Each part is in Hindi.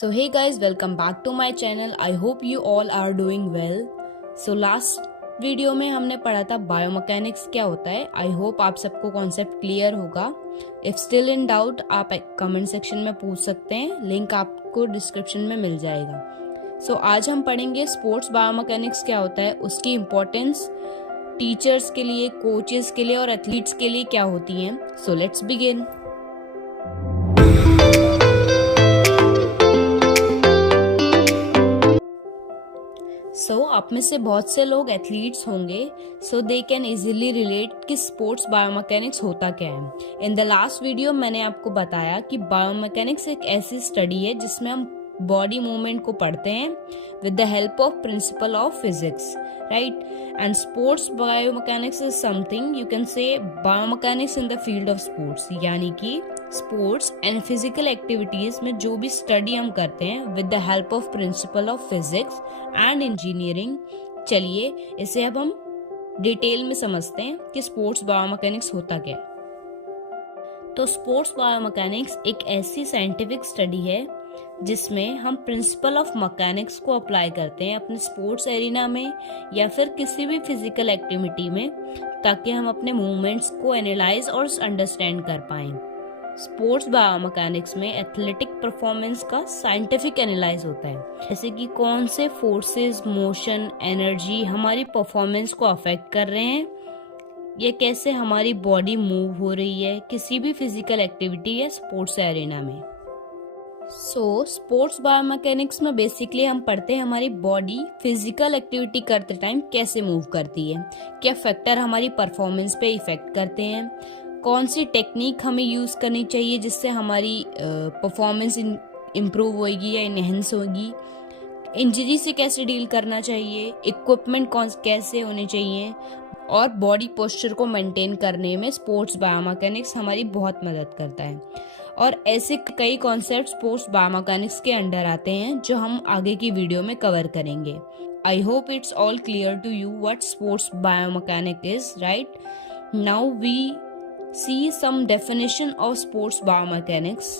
So hey guys, welcome back to my channel. I hope you all are doing well. So last video में हमने पढ़ा था बायोमैकेनिक्स क्या होता है. आई होप आप सबको कॉन्सेप्ट क्लियर होगा. इफ स्टिल इन डाउट आप कमेंट सेक्शन में पूछ सकते हैं, लिंक आपको डिस्क्रिप्शन में मिल जाएगा. सो आज हम पढ़ेंगे स्पोर्ट्स बायोमैकेनिक्स क्या होता है, उसकी इम्पोर्टेंस टीचर्स के लिए, कोचेस के लिए और एथलीट्स के लिए क्या होती हैं. So let's begin. सो आप में से बहुत से लोग एथलीट्स होंगे, सो दे कैन इजीली रिलेट कि स्पोर्ट्स बायोमैकेनिक्स होता क्या है. इन द लास्ट वीडियो मैंने आपको बताया कि बायोमैकेनिक्स एक ऐसी स्टडी है जिसमें हम बॉडी मूवमेंट को पढ़ते हैं with the help of principle of physics, right. And sports biomechanics is something you can say biomechanics in the field of sports, यानी कि स्पोर्ट्स एंड फिजिकल एक्टिविटीज में जो भी स्टडी हम करते हैं with the help of principle of physics and engineering. चलिए इसे अब हम डिटेल में समझते हैं कि स्पोर्ट्स बायोमैकेनिक्स होता क्या है. तो स्पोर्ट्स बायोमैकेनिक्स एक ऐसी साइंटिफिक स्टडी है जिसमें हम प्रिंसिपल ऑफ मैकेनिक्स को अप्लाई करते हैं अपने स्पोर्ट्स एरिना में या फिर किसी भी फिजिकल एक्टिविटी में, ताकि हम अपने मूवमेंट्स को एनालाइज और अंडरस्टैंड कर पाएं. स्पोर्ट्स बायोमैकेनिक्स में एथलेटिक परफॉर्मेंस का साइंटिफिक एनालाइज होता है, जैसे कि कौन से फोर्सेस, मोशन, एनर्जी हमारी परफॉर्मेंस को अफेक्ट कर रहे हैं, ये कैसे हमारी बॉडी मूव हो रही है किसी भी फिजिकल एक्टिविटी या स्पोर्ट्स एरिना में. सो स्पोर्ट्स बायोमैकेनिक्स में बेसिकली हम पढ़ते हैं हमारी बॉडी फिजिकल एक्टिविटी करते टाइम कैसे मूव करती है, क्या फैक्टर हमारी परफॉर्मेंस पे इफेक्ट करते हैं, कौन सी टेक्निक हमें यूज करनी चाहिए जिससे हमारी परफॉर्मेंस इम्प्रूव होगी या इनहेंस होगी, इंजरी से कैसे डील करना चाहिए, इक्विपमेंट कैसे होने चाहिए, और बॉडी पोस्चर को मेंटेन करने में स्पोर्ट्स बायोमैकेनिक्स हमारी बहुत मदद करता है. और ऐसे कई कॉन्सेप्ट स्पोर्ट्स बायोमैकेनिक्स के अंडर आते हैं जो हम आगे की वीडियो में कवर करेंगे. I hope it's all clear to you what sports biomechanic is, right. Now we see some definition of sports biomechanics.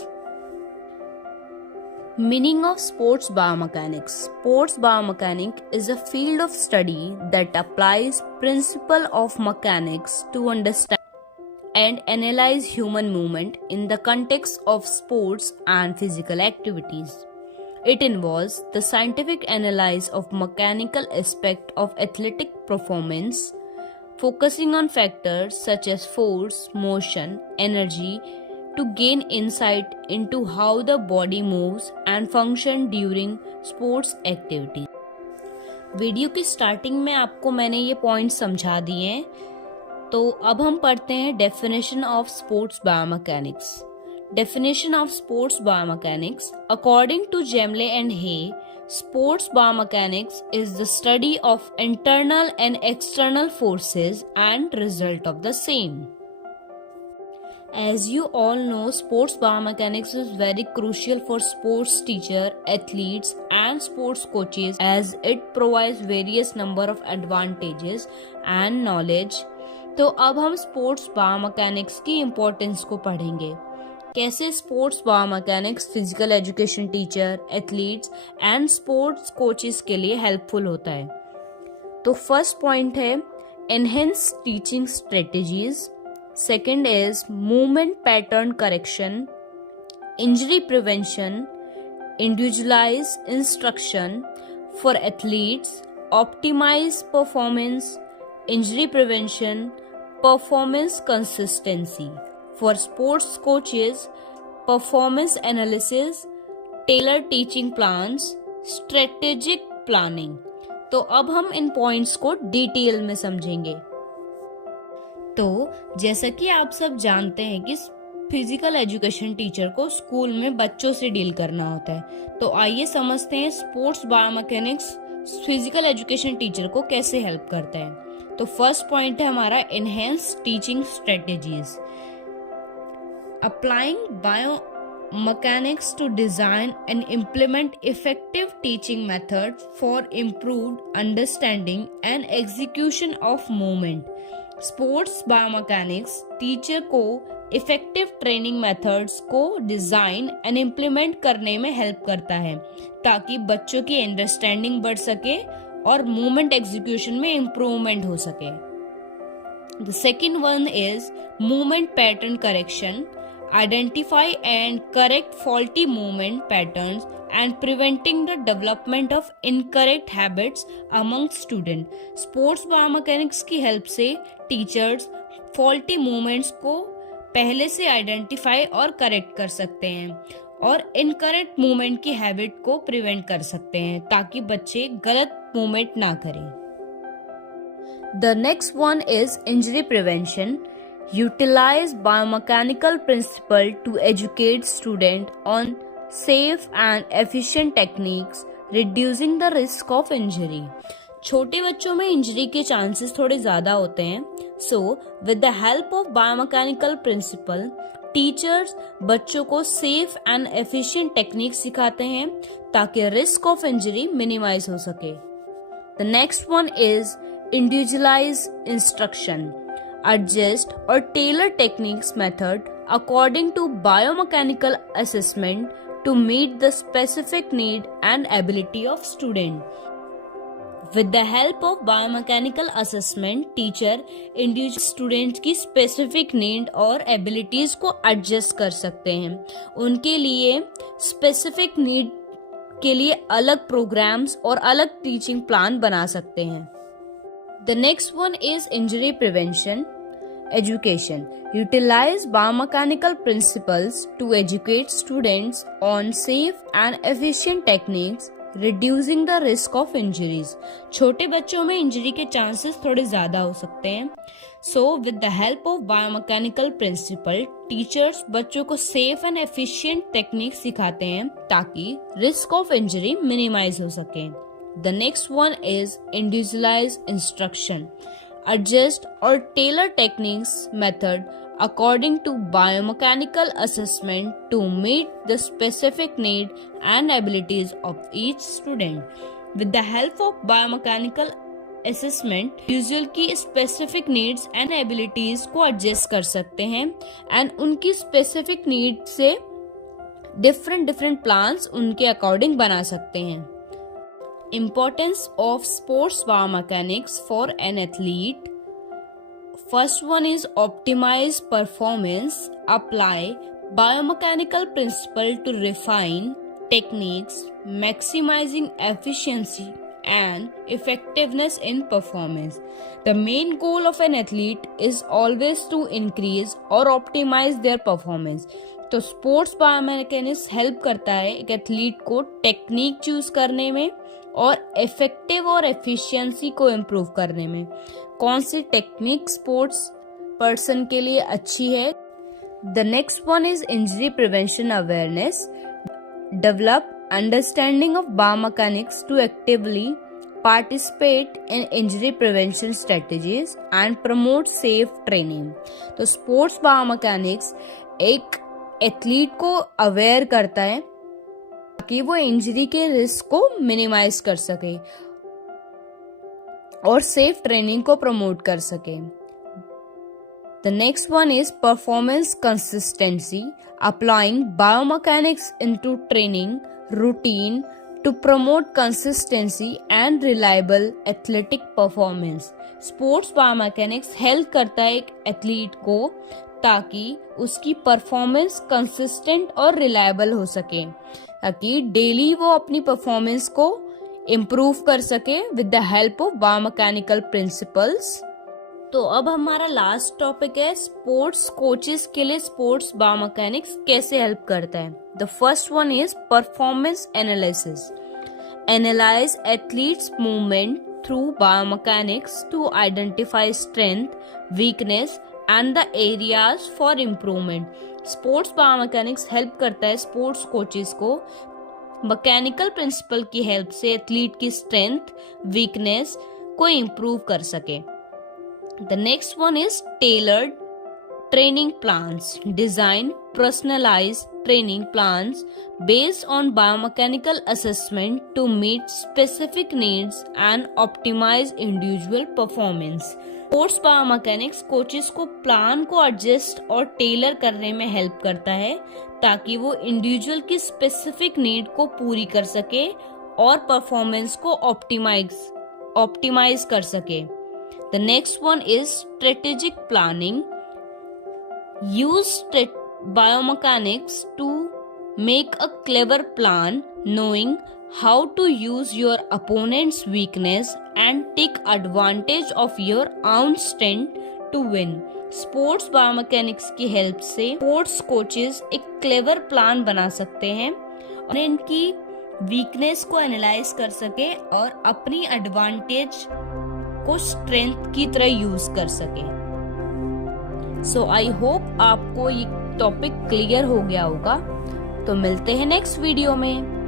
Meaning of sports biomechanics. Sports biomechanics is a field of study that applies principle of mechanics to understand and analyze human movement in the context of sports and physical activities. It involves the scientific analysis of mechanical aspect of athletic performance, focusing on factors such as force, motion, energy to gain insight into how the body moves and function during sports activity. Video की स्टार्टिंग में आपको मैंने ये पॉइंट समझा दिए हैं, तो अब हम पढ़ते हैं definition of sports biomechanics. Definition of sports biomechanics. According to Gemle and Hay, sports biomechanics is the study of internal and external forces and result of the same. As you all know, sports biomechanics is very crucial for sports teacher, athletes and sports coaches as it provides various number of advantages and knowledge. तो अब हम स्पोर्ट्स बायोमैकेनिक्स की इम्पोर्टेंस को पढ़ेंगे. कैसे sports biomechanics physical education teacher, athletes and sports coaches के लिए हेल्पफुल होता है. तो फर्स्ट पॉइंट है enhance teaching strategies, second is movement pattern correction, injury prevention, individualize instruction for athletes, optimize performance, injury prevention, performance consistency. For sports coaches, performance analysis, tailored teaching plans, strategic planning. तो अब हम इन पॉइंट्स को डिटेल में समझेंगे. तो जैसा कि आप सब जानते हैं कि फिजिकल एजुकेशन टीचर को स्कूल में बच्चों से डील करना होता है, तो आइए समझते हैं sports biomechanics physical education teacher को कैसे हेल्प करता है. तो फर्स्ट पॉइंट है हमारा enhance teaching strategies. Applying biomechanics to design and implement effective teaching methods for improved understanding and execution of movement. Sports biomechanics teacher को इफेक्टिव ट्रेनिंग मेथड्स को डिजाइन एंड इम्प्लीमेंट करने में हेल्प करता है ताकि बच्चों की अंडरस्टैंडिंग बढ़ सके और मूवमेंट एग्जीक्यूशन में इम्प्रूवमेंट हो सके। The second one is movement pattern correction. Identify and correct faulty movement patterns and preventing the development of incorrect habits among students. Sports biomechanics की हेल्प से टीचर्स फॉल्टी मूवमेंट्स को पहले से आइडेंटिफाई और करेक्ट कर सकते हैं और इनकरेक्ट मूवमेंट की हैबिट को प्रिवेंट कर सकते हैं ताकि बच्चे गलत मूवमेंट ना करें। The next one is injury prevention. Utilize biomechanical principle to educate students on safe and efficient techniques, reducing the risk of injury. छोटे बच्चों में इंजरी के चांसेस थोड़े ज्यादा होते हैं, so with the help of biomechanical principle, teachers बच्चों को सेफ एंड एफिशिएंट टेक्निक सिखाते हैं ताकि रिस्क ऑफ इंजरी मिनिमाइज हो सके। The next one is individualized instruction. Adjust or tailor techniques method according to biomechanical assessment to meet the specific need and ability of student. With the help of biomechanical assessment, teacher individual students की specific need और abilities को adjust कर सकते हैं। उनके लिए specific need के लिए अलग programs और अलग teaching plan बना सकते हैं। The next one is injury prevention. Education. Utilize biomechanical principles to educate students on safe and efficient techniques, reducing the risk of injuries. छोटे बच्चों में इंजरी के चांसेस थोड़े ज्यादा हो सकते हैं, so with the help of biomechanical principle, teachers बच्चों को सेफ एंड एफिशिएंट टेक्निक सिखाते हैं ताकि रिस्क ऑफ इंजरी मिनिमाइज हो सके। The next one is individualized instruction. Adjust or tailor techniques method according to biomechanical assessment to meet the specific need and abilities of each student. With the help of biomechanical assessment, usual की specific needs and abilities को adjust कर सकते हैं and उनकी specific needs से different plans उनके according बना सकते हैं। Importance of sports biomechanics for an athlete. First one is optimize performance. Apply biomechanical principle to refine techniques, maximizing efficiency and effectiveness in performance. The main goal of an athlete is always to increase or optimize their performance. तो स्पोर्ट्स बायोमैकेनिक्स हेल्प करता है एक एथलीट को टेक्निक चूज करने में और इफेक्टिव और एफिशिएंसी को इम्प्रूव करने में। कौन सी टेक्निक स्पोर्ट्स पर्सन के लिए अच्छी है। The next one is injury prevention awareness. Develop understanding of biomechanics to actively participate in injury prevention strategies and promote safe training. तो स्पोर्ट्स बायोमैकेनिक्स एक एथलीट को अवेयर करता है ताकि वो इंजरी के रिस्क को मिनिमाइज कर सके और सेफ ट्रेनिंग को प्रमोट कर सके। The next one is performance consistency. Applying biomechanics into training routine to promote consistency and reliable athletic performance. Sports biomechanics help करता है एक एथलीट को ताकि उसकी परफॉर्मेंस कंसिस्टेंट और रिलायबल हो सके ताकि डेली वो अपनी परफॉर्मेंस को इम्प्रूव कर सके with the help of biomechanical principles. तो अब हमारा लास्ट टॉपिक है स्पोर्ट्स कोचेस के लिए स्पोर्ट्स बायोमैकेनिक्स कैसे हेल्प करता है। The first one is performance analysis. Analyze athletes movement through biomechanics to identify strength, weakness and the areas for improvement. Sports biomechanics help करता है स्पोर्ट्स कोचेस को मैकेनिकल प्रिंसिपल की हेल्प से एथलीट की स्ट्रेंथ, वीकनेस को इम्प्रूव कर सके. The next one is tailored training plans. Design personalized training plans based on biomechanical assessment to meet specific needs and optimize individual performance. Sports biomechanics coaches को प्लान को एडजस्ट और टेलर करने में हेल्प करता है ताकि वो इंडिविजुअल की स्पेसिफिक नीड को पूरी कर सके और परफॉर्मेंस को ऑप्टिमाइज कर सके. The next one is strategic planning. Use biomechanics to make a clever plan, knowing how to use your opponent's weakness and take advantage of your own strength to win. Sports biomechanics की हेल्प से स्पोर्ट्स कोचेस एक क्लेवर प्लान बना सकते हैं और इनकी वीकनेस को एनालाइज कर सके और अपनी एडवांटेज को स्ट्रेंथ की तरह यूज कर सके. सो आई होप आपको ये टॉपिक क्लियर हो गया होगा. तो मिलते हैं नेक्स्ट वीडियो में.